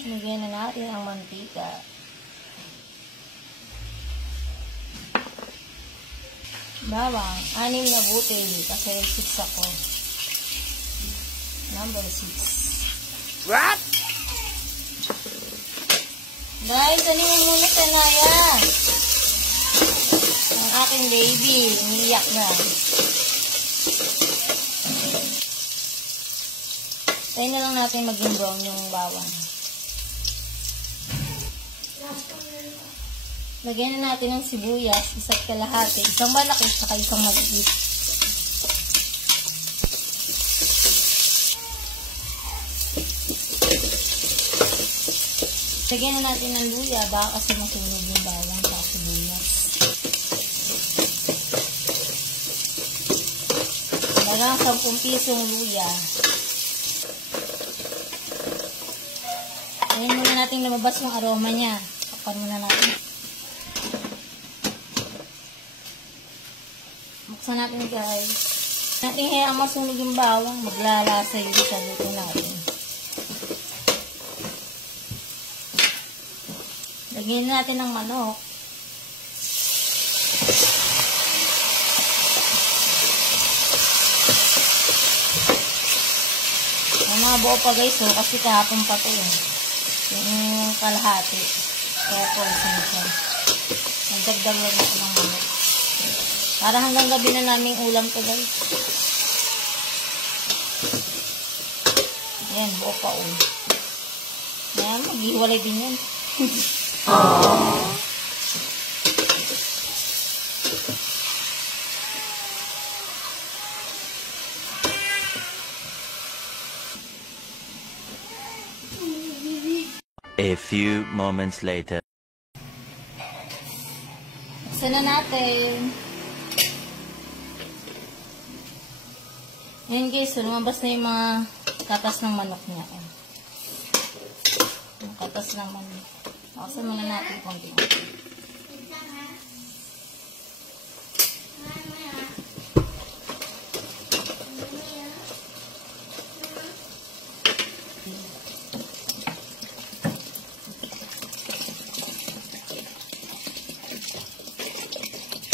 Lagyan na natin ang mantika. Bawang, 6 na butil. Kasi 6 ako. Number 6. What? Guys, ano mo muna Tanaya? Ang aking baby, umiiyak na. Tayo na lang natin maging brown yung bawang. Lagyan na natin ng sibuyas, isa't kalahati, isang malaki, saka isang maliit. Lagyan na natin ng luya, baka kasi masunog yung bawang sa sibuyas. Lagyan 10 pisong luya. Ayan muna natin lumabas yung aroma niya. Kapan muna natin. Buksan natin guys. Natin hayaan masunog yung bawang. Maglalasa yun sa luto natin. Lagyan natin ng manok. May mga buo pa guys kasi kahapon pa ito yung kalahati. Kaya po siya. Nagdagdag lang ito ng manok. Para hanggang gabi na naming ulam to guys. Ayan, buo pa Ayan, maghiwalay din yan. A few moments later. Buksan na natin. Ayan guys, so lumabas na yung mga katas ng manok niya. Yung katas ng manok. Buksan muna natin konti.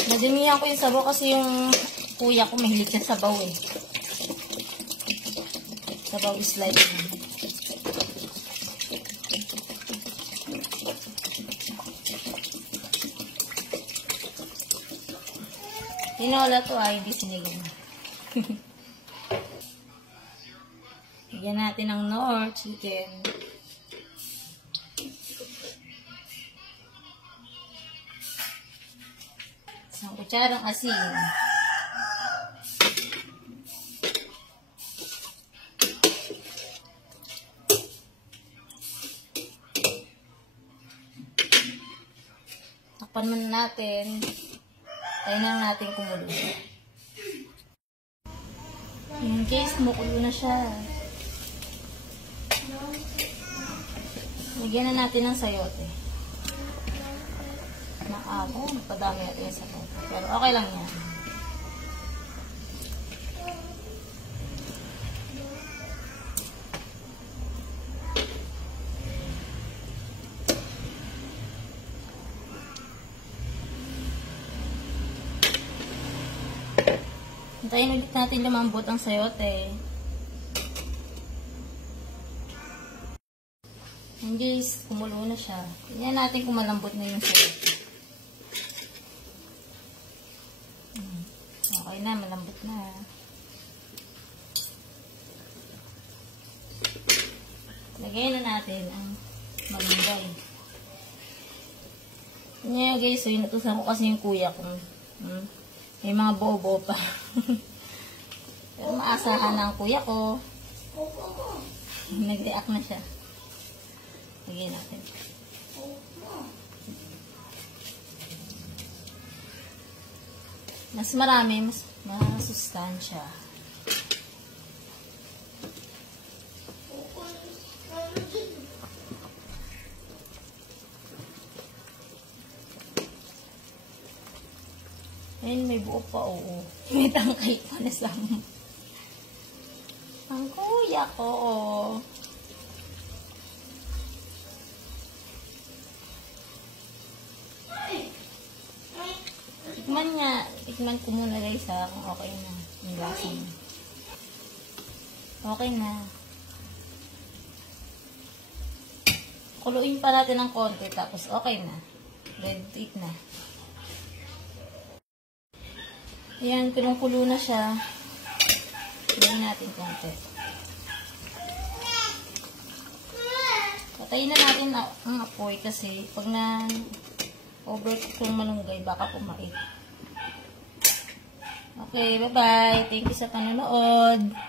Nadimihan ko yung sabaw kasi yung kuya ko mahilig siya sabaw Sabaw is like tinola to hindi sinigang. Lagyan natin ng Knorr chicken. Isang kutsarang asin. Takpan muna natin. Tayo na natin kumulo. In case mukulo na siya. Lagyan na natin ng sayote. Padami natin sa sayote. Pero okay lang yan. Hintayin ulit natin lumambot ang sayote. And guys, kumulo na siya. Tingnan natin kung malambot na yung sayote. Okay na, malambot na. Lagay na natin ang malunggay. Tingnan guys, so inutusan ko kasi yung kuya ko. May mga buo-buo pa. Pero maasahan na ang kuya ko. Nag-react na siya. Lagyan natin. Mas marami, mas masustansya. Ayun, may buo pa, May tangkay pa na sa ang kuya ko, Tikman ko muna guys ha, kung okay na yung lasa niya. Okay na. Kuluin pa natin ng konti, tapos okay na. Ready to eat na. Ayan, pinungkulo na siya. Patayin natin konti. Patayin na natin ang apoy kasi pag na overcook yung malunggay, baka pumait. Okay, bye-bye. Thank you sa panonood.